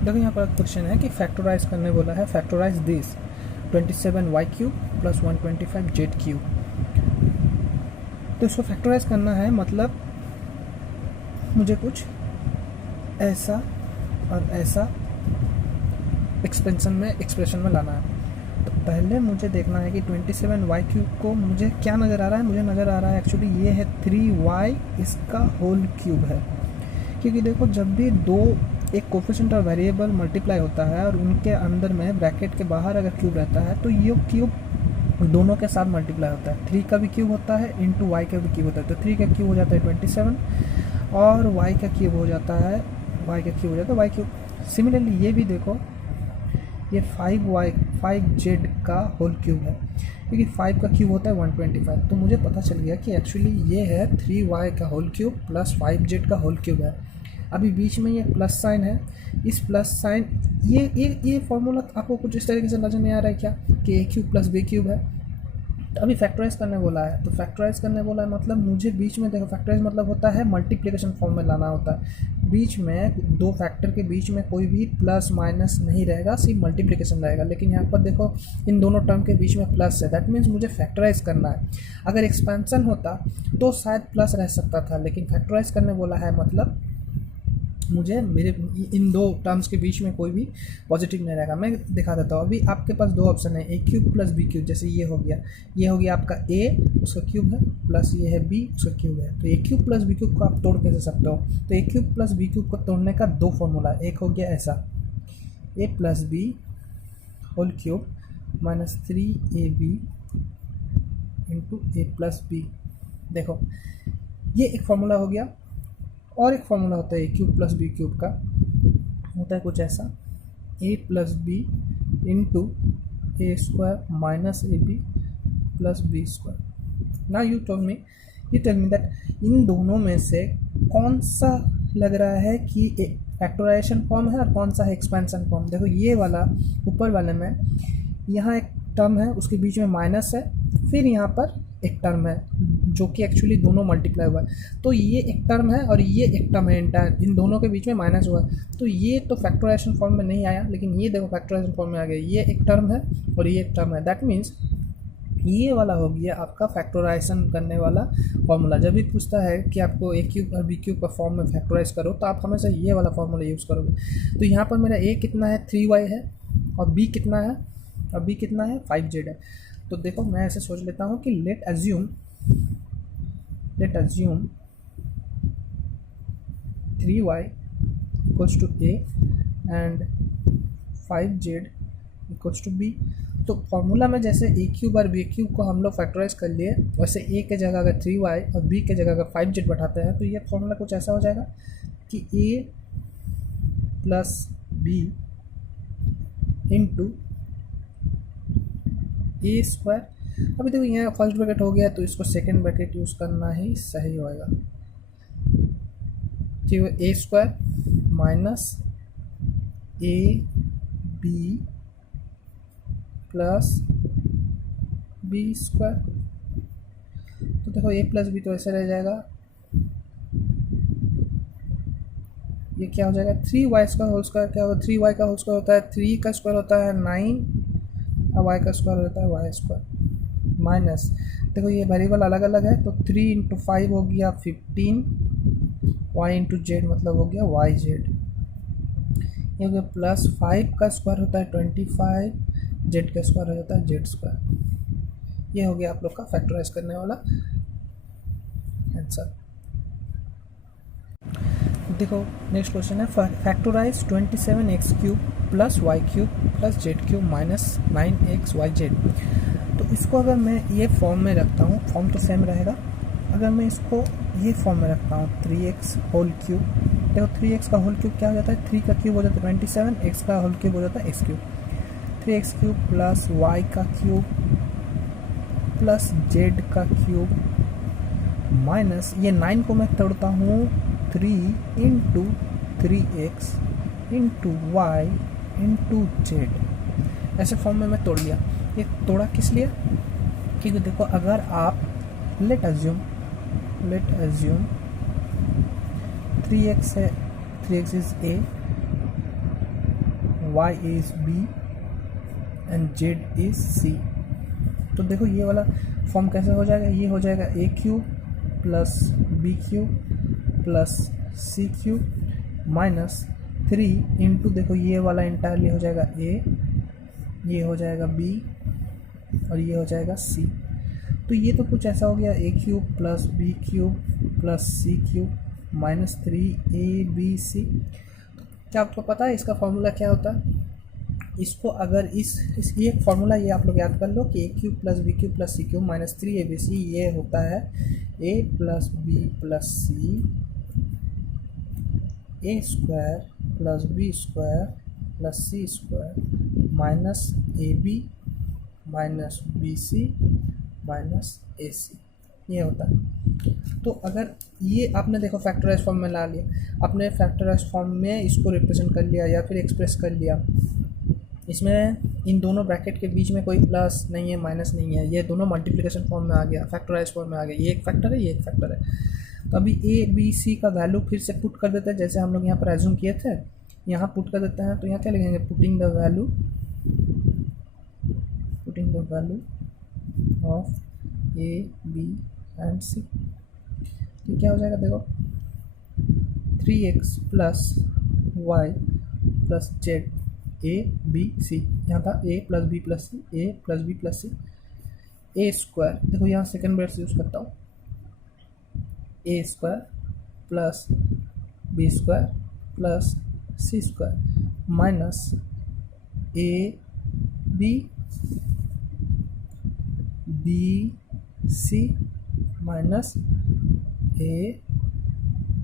देखो यहाँ पर क्वेश्चन है कि फैक्टराइज करने बोला है, factorise this 27y cube plus 125z cube. तो इसको फैक्टराइज करना है, मतलब मुझे कुछ ऐसा और ऐसा एक्सप्रेशन में लाना है। तो पहले मुझे देखना है कि 27y क्यूब को मुझे क्या नज़र आ रहा है, मुझे नज़र आ रहा है एक्चुअली ये है 3y इसका होल क्यूब है। क्योंकि देखो जब भी दो एक कोफिशिएंट और वेरिएबल मल्टीप्लाई होता है और उनके अंदर में ब्रैकेट के बाहर अगर क्यूब रहता है तो ये क्यूब दोनों के साथ मल्टीप्लाई होता है। 3 का भी क्यूब होता है इंटू वाई का भी क्यूब होता है। तो 3 का क्यूब हो जाता है 27 और वाई का क्यूब हो जाता है वाई क्यूब। सिमिलरली ये भी देखो, ये 5z का होल क्यूब है, क्योंकि 5 का क्यूब होता है 125। तो मुझे पता चल गया कि एक्चुअली ये है 3y का होल क्यूब प्लस 5z का होल क्यूब है। अभी बीच में ये प्लस साइन है, इस प्लस साइन ये फॉर्मूला आपको कुछ इस तरीके से नज़र नहीं आ रहा है क्या कि a cube plus b cube है। तो अभी फैक्टराइज करने बोला है, तो फैक्टराइज करने बोला है मतलब मुझे बीच में देखो, फैक्टराइज मतलब होता है मल्टीप्लिकेशन फॉर्म में लाना होता है। बीच में दो फैक्टर के बीच में कोई भी प्लस माइनस नहीं रहेगा, सिर्फ मल्टीप्लिकेशन रहेगा। लेकिन यहाँ पर देखो इन दोनों टर्म के बीच में प्लस है, दैट मीन्स मुझे फैक्टराइज करना है। अगर एक्सपेंशन होता तो शायद प्लस रह सकता था, लेकिन फैक्टराइज करने बोला है मतलब मुझे मेरे इन दो टर्म्स के बीच में कोई भी पॉजिटिव नहीं रहेगा। मैं दिखा देता हूँ। अभी आपके पास दो ऑप्शन है, A cube plus B cube. जैसे ये हो गया आपका ए, उसका क्यूब है, प्लस ये है बी, उसका क्यूब है। तो ए क्यूब प्लस बी क्यूब को आप तोड़ कैसे सकते हो? तो ए क्यूब प्लस बी क्यूब को तोड़ने का दो फॉर्मूला है। एक हो गया ऐसा, A plus B whole cube minus 3ab into A plus B. देखो ये एक फॉर्मूला हो गया। और एक फॉर्मूला होता है A cube plus B cube का, होता है कुछ ऐसा, A plus B into A square minus A B plus B square. Now you tell me that इन दोनों में से कौन सा लग रहा है कि फैक्टराइजेशन फॉर्म है और कौन सा है एक्सपेंशन फॉर्म। देखो ये वाला ऊपर वाले में यहाँ एक टर्म है, उसके बीच में माइनस है, फिर यहाँ पर एक टर्म है जो कि एक्चुअली दोनों मल्टीप्लाई हुआ है। तो ये एक टर्म है और ये एक टर्म है, इन दोनों के बीच में माइनस हुआ है। तो ये तो फैक्टराइजेशन फॉर्म में नहीं आया, लेकिन ये देखो फैक्टराइजेशन फॉर्म में आ गया। ये एक टर्म है और ये एक टर्म है, दैट मीन्स ये वाला हो गया आपका फैक्टराइजेशन करने वाला फॉर्मूला। जब भी पूछता है कि आपको ए क्यूब और बी क्यूब का फॉर्म में फैक्टराइज करो तो आप हमेशा ये वाला फॉर्मूला यूज़ करोगे। तो यहाँ पर मेरा ए कितना है 3y है, और बी कितना है 5z है। तो देखो मैं ऐसे सोच लेता हूँ कि let assume 3y equals to a and 5z equals to b। तो फॉर्मूला में जैसे ए क्यूब और बी क्यूब को हम लोग फैक्टराइज कर लिए, वैसे a के जगह अगर 3y और b के जगह अगर 5z बैठाते हैं तो ये फॉर्मूला कुछ ऐसा हो जाएगा कि a plus b into A square. अभी देखो यहाँ फर्स्ट ब्रैकेट हो गया तो इसको सेकंड ब्रैकेट यूज़ करना ही सही होएगा। ठीक है, A square minus A B plus B square. तो देखो ए प्लस बी तो ऐसे रह जाएगा, ये क्या हो जाएगा 3y का होल स्क्वायर। क्या होगा 3y का होल स्क्वायर होता है 3 का स्क्वायर होता है 9 और y का स्क्वायर होता है y स्क्वायर माइनस, देखो ये वेरिएबल अलग अलग है तो 3 इंटू 5 हो गया 15, y इंटू जेड मतलब हो गया yz। ये हो गया प्लस 5 का स्क्वायर होता है 25, z का स्क्वायर हो जाता है z स्क्वायर। ये हो गया आप लोग का फैक्टराइज करने वाला आंसर। देखो नेक्स्ट क्वेश्चन है factorise 27x cube plus Y cube plus Z cube minus 9xyz। तो इसको अगर मैं ये फॉर्म में रखता हूँ, फॉर्म तो सेम रहेगा। अगर मैं इसको ये फॉर्म में रखता हूँ 3x होल क्यूब, देखो 3x का होल क्यूब क्या हो जाता है 3 का क्यूब हो जाता है 27, x का होल क्यूब हो जाता है x cube. 3x cube plus y का क्यूब प्लस z का क्यूब माइनस ये 9 को मैं तोड़ता हूँ 3 into 3x into Y into Z. ऐसे फॉर्म में मैं तोड़ लिया। ये तोड़ा किस लिए? क्योंकि देखो अगर आप लेट अज्यूम 3x है, 3x is a y is b and z is c। तो देखो ये वाला फॉर्म कैसे हो जाएगा, ये हो जाएगा A cube plus B cube plus C cube minus 3 into, देखो ये वाला इंटायरली हो जाएगा ए, ये हो जाएगा बी और ये हो जाएगा सी। तो ये तो कुछ ऐसा हो गया, A cube plus B cube plus C cube minus 3ab क्या आपको पता है इसका फॉर्मूला क्या होता है? इसको अगर इस ये फार्मूला ये आप लोग याद कर लो कि A cube plus B cube plus C cube minus 3abc, ये होता है A plus B plus C A square plus B square plus C square minus A B minus B C minus A C, ये होता है। तो अगर ये आपने देखो फैक्टराइज फॉर्म में ला लिया, आपने फैक्टराइज फॉर्म में इसको रिप्रेजेंट कर लिया या फिर एक्सप्रेस कर लिया, इसमें इन दोनों ब्रैकेट के बीच में कोई प्लस नहीं है माइनस नहीं है, ये दोनों मल्टीप्लिकेशन फॉर्म में आ गया, फैक्टराइज फॉर्म में आ गया, ये एक फैक्टर है ये एक फैक्टर है। तो अभी ए बी सी का वैल्यू फिर से पुट कर देते हैं, जैसे हम लोग यहाँ पर एज्यूम किए थे, यहाँ पुट कर देते हैं। तो यहाँ क्या लिखेंगे, putting the value of A B and C. तो क्या हो जाएगा देखो 3x plus Y plus Z A B C, यहाँ था A plus B plus C, A plus B plus C, A square, देखो यहाँ सेकेंड ब्रैकेट यूज़ करता हूँ, A square plus B square plus C square minus A B B C minus A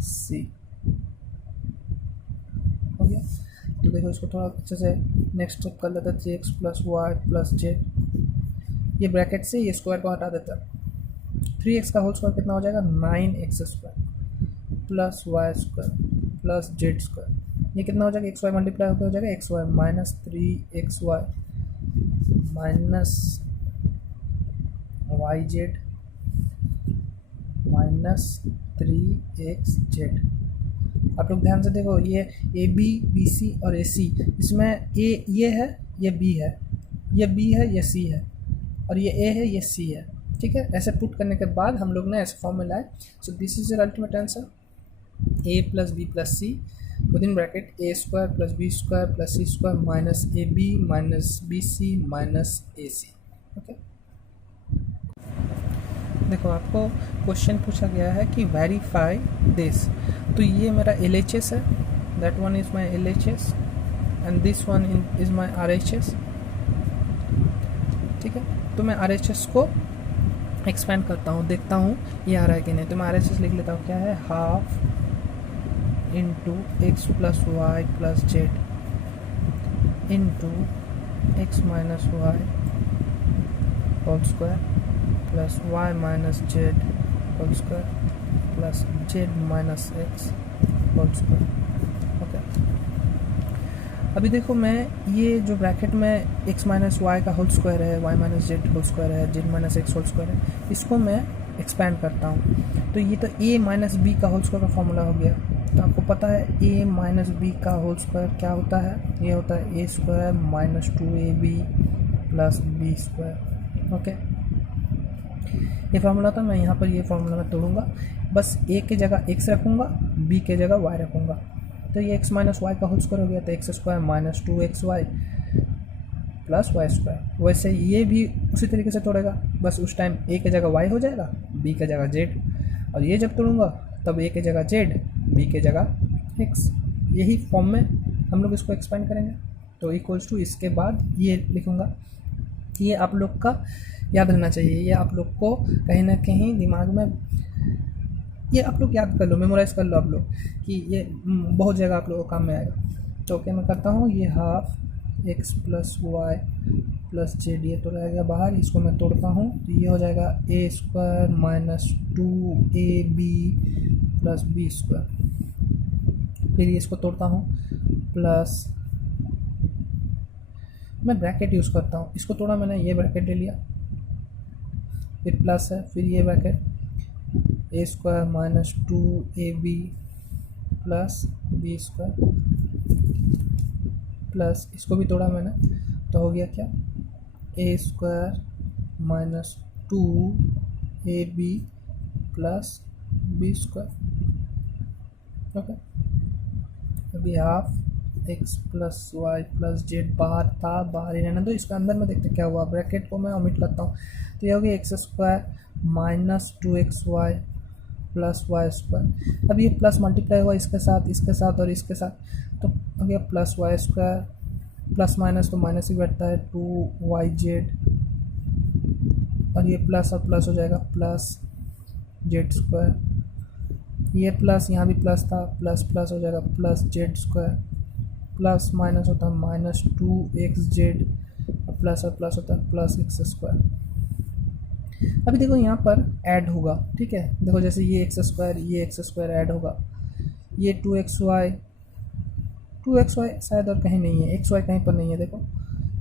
C. हो गया। तो देखो इसको थोड़ा अच्छे से नेक्स्ट स्टेप कर लेते हैं, 3x plus Y plus Z, ये ब्रैकेट से ये स्क्वायर को हटा देता है। 3x का होल स्क्वायर कितना हो जाएगा, 9x square plus Y square plus Z square, ये कितना हो जाएगा, एक्स वाई मल्टीप्लाई होकर हो जाएगा X Y minus 3xy minus Y Z minus 3xz। आप लोग ध्यान से देखो, ये ए बी बी सी और ए सी, इसमें ए ये है, ये बी है, ये बी है, ये सी है, और ये ए है, ये सी है। ठीक है, ऐसे पुट करने के बाद हम लोग ने ऐसे फॉर्म में लाए। So this is your ultimate answer, A plus B plus C with in bracket A square plus B square plus C square minus A B minus B C minus A C. Okay, देखो आपको question पूछा गया है कि verify this. तो ये मेरा LHS है, that one is my LHS and this one is my RHS। ठीक है, तो मैं RHS को एक्सपेंड करता हूँ, देखता हूँ ये आ रहा है कि नहीं। तो मैं RHS लिख लेता हूँ, क्या है, half into X plus Y plus Z into X minus Y whole square plus y minus Z whole square plus Z minus X whole square. Okay, अभी देखो मैं ये जो ब्रैकेट में x माइनस वाई का होल स्क्वायर है, y minus Z whole square है, Z minus X whole square है, इसको मैं एक्सपैंड करता हूँ। तो ये तो a माइनस बी का होल स्क्वायर का फॉर्मूला हो गया। तो आपको पता है a माइनस बी का होल स्क्वायर क्या होता है, ये होता है A square minus 2ab plus B square. Okay, ये फार्मूला था, मैं यहाँ पर ये फार्मूला मैं तोड़ूंगा, बस a के जगह x रखूँगा, b के जगह y रखूँगा। तो ये x माइनस वाई का होल स्क्वायर हो गया, तो X square minus 2xy plus Y square. वैसे ये भी उसी तरीके से तोड़ेगा, बस उस टाइम a के जगह y हो जाएगा, b के जगह z, और ये जब तोड़ूंगा तब a के जगह z, b के जगह x। यही फॉर्म में हम लोग इसको एक्सपेंड करेंगे। तो इक्वल्स टू, इसके बाद ये लिखूँगा। ये आप लोग का याद रहना चाहिए, ये आप लोग को कहीं ना कहीं दिमाग में, ये आप लोग याद कर लो, मेमोराइज़ कर लो आप लोग, कि ये बहुत जगह आप लोगों को काम में आएगा। तो क्या मैं करता हूँ, ये half X plus Y plus Z, ये तो रह गया बाहर, इसको मैं तोड़ता हूँ। तो ये हो जाएगा A square minus 2ab plus B square. फिर ये इसको तोड़ता हूँ, प्लस मैं ब्रैकेट यूज़ करता हूँ, इसको तोड़ा मैंने, ये ब्रैकेट ले लिया, फिर प्लस है, फिर ये bracket A square minus 2ab plus B square plus इसको भी तोड़ा मैंने, तो हो गया क्या, A square minus 2ab plus B square. Okay, अभी half X plus Y plus Z बाहर था, बाहर ही रहना दो, इसका अंदर में देखते क्या हुआ, ब्रैकेट को मैं ओमिट करता हूँ, तो ये हो गया X square minus 2xy plus Y square. अब ये प्लस मल्टीप्लाई हुआ इसके साथ और इसके साथ, तो हो गया plus Y square, plus minus तो माइनस ही बैठता है, 2yz, और ये प्लस और प्लस हो जाएगा प्लस जेड स्क्वायर, ये प्लस यहाँ भी प्लस था, प्लस प्लस हो जाएगा plus Z square, plus minus होता है माइनस 2xz, प्लस और प्लस होता है प्लस एक्स स्क्वायर। अभी देखो यहाँ पर ऐड होगा, ठीक है, देखो जैसे ये एक्स स्क्वायर ऐड होगा, ये 2xy शायद और कहीं नहीं है, xy कहीं पर नहीं है, देखो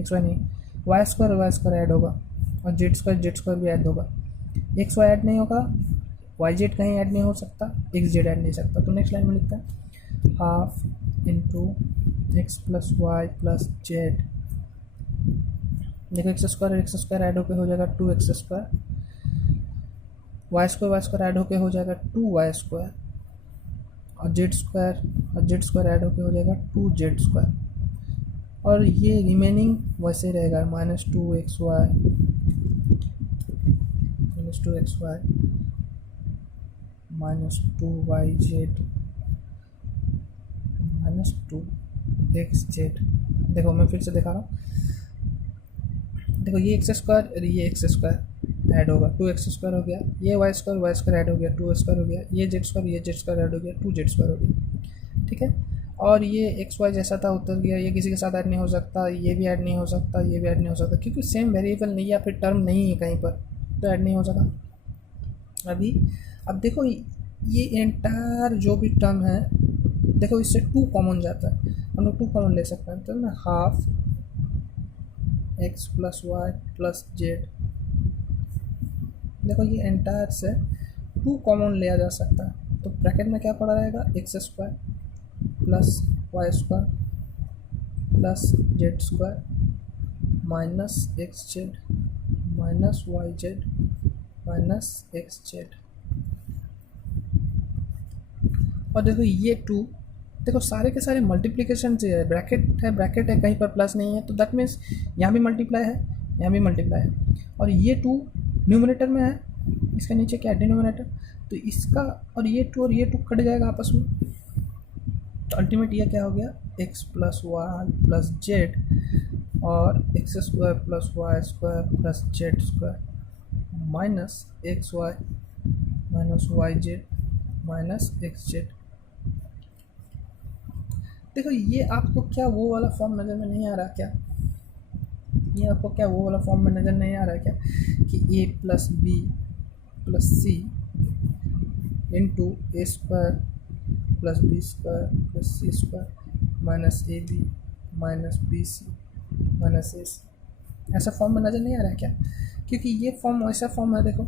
xy नहीं, वाई स्क्वायर ऐड होगा, और जेड स्क्वायर भी ऐड होगा, xy ऐड नहीं होगा, वाई जेड कहीं ऐड नहीं हो सकता, एक्स जेड ऐड नहीं सकता, तो नेक्स्ट लाइन में लिखते हैं half into X plus Y plus Z. देखो एक्स स्क्वायर ऐड होकर हो जाएगा 2x square, Y square add होकर हो जाएगा 2y स्क्वायर, और जेड स्क्वायर ऐड होकर हो जाएगा 2z स्क्वायर, और ये रिमेनिंग वैसे ही रहेगा minus 2xy minus 2yz minus 2xz। देखो मैं फिर से दिखा रहा हूँ, देखो ये एक्स स्क्वायर और ये एक्स स्क्वायर ऐड होगा, 2x स्क्वायर हो गया, ये वाई स्क्वायर ऐड हो गया, 2 स्क्वायर हो गया, ये जेड स्क्वायर ऐड हो गया, 2z स्क्वायर हो गया, ठीक है, और ये एक्स वाई जैसा था उतर गया, ये किसी के साथ ऐड नहीं हो सकता, ये भी ऐड नहीं हो सकता, ये भी ऐड नहीं हो सकता, क्योंकि सेम वेरिएबल नहीं है या फिर टर्म नहीं है कहीं पर, तो ऐड नहीं हो सकता। अभी अब देखो ये एंटायर जो भी टर्म है, देखो इससे 2 कॉमन जाता है, हम लोग 2 कॉमन ले सकते हैं, तो ना half X plus Y plus Z, देखो ये एंटायर से 2 कॉमन लिया जा सकता है, तो ब्रैकेट में क्या पड़ा रहेगा, X square plus Y square plus Z square minus X Z minus Y Z minus X Z. और देखो ये 2, देखो सारे के सारे मल्टीप्लिकेशन से है, ब्रैकेट है कहीं पर प्लस नहीं है, तो दैट मीन्स यहाँ भी मल्टीप्लाई है, यहाँ भी मल्टीप्लाई है, और ये 2 न्यूमरेटर में है, इसके नीचे क्या है डिनोमिनेटर, तो इसका और ये 2 कट जाएगा आपस में, तो अल्टीमेट ये क्या हो गया, X plus Y plus Z और X square plus Y square plus Z square minus X Y minus Y Z minus X Z. देखो ये आपको क्या वो वाला फॉर्म नज़र में नहीं आ रहा क्या, ये आपको क्या वो वाला फॉर्म में नज़र नहीं आ रहा क्या, कि A plus B plus C into A square plus B square plus C square minus A B minus B C minus A C, ऐसा फॉर्म में नज़र नहीं आ रहा है क्या, क्योंकि ये फॉर्म ऐसा फॉर्म है, देखो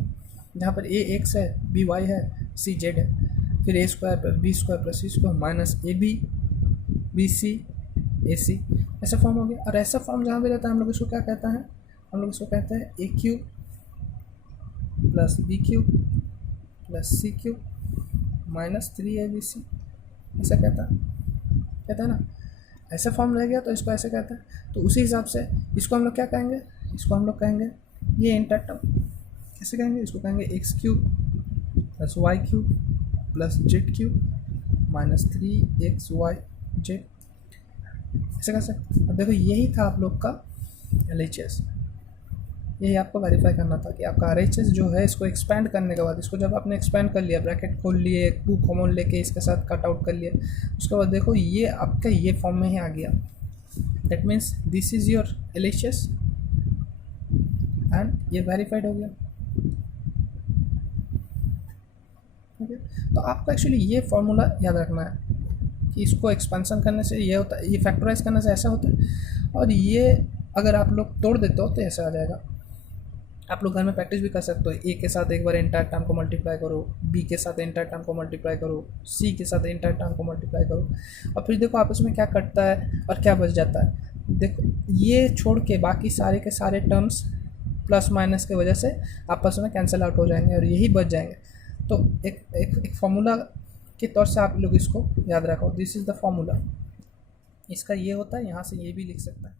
जहाँ पर ए एक्स है, बी वाई है, सी जेड है, फिर A square plus B square plus C square minus A B B C A C, ऐसा फॉर्म हो गया। और ऐसा फॉर्म जहाँ भी रहता है हम लोग इसको क्या कहते हैं, हम लोग इसको कहते हैं A cube plus B cube plus C cube minus 3abc, ऐसा कहता है ना, ऐसा फॉर्म रह गया तो इसको ऐसे कहते हैं। तो उसी हिसाब से इसको हम लोग क्या कहेंगे, इसको हम लोग कहेंगे ये इंटर टर्म कैसे कहेंगे, इसको कहेंगे X cube plus Y cube plus Z cube minus 3xy Z, ऐसे कर सकते। अब देखो यही था आप लोग का LHS, यही आपको वेरीफाई करना था कि आपका RHS जो है, इसको एक्सपैंड करने के बाद, इसको जब आपने एक्सपैंड कर लिया, ब्रैकेट खोल लिए, 2 कॉमन लेके इसके साथ कट आउट कर लिए, उसके बाद देखो ये आपका ये फॉर्म में ही आ गया, that means this is your LHS and ये वेरीफाइड हो गया। ओके, तो आपको एक्चुअली ये फॉर्मूला याद रखना है कि इसको एक्सपेंशन करने से ये होता है, ये फैक्टराइज करने से ऐसा होता है, और ये अगर आप लोग तोड़ देते हो तो ऐसा आ जाएगा। आप लोग घर में प्रैक्टिस भी कर सकते हो। ए के साथ एक बार एंटायर टर्म को मल्टीप्लाई करो, बी के साथ एंटायर टर्म को मल्टीप्लाई करो, सी के साथ एंटायर टर्म को मल्टीप्लाई करो, और फिर देखो आपस में क्या कटता है और क्या बच जाता है। देखो ये छोड़ के बाकी सारे के सारे टर्म्स प्लस माइनस की वजह से आपस में कैंसिल आउट हो जाएंगे और यही बच जाएंगे। तो एक फॉर्मूला के तौर से आप लोग इसको याद रखो, दिस इज़ द फॉर्मूला। इसका ये होता है, यहाँ से ये भी लिख सकता है।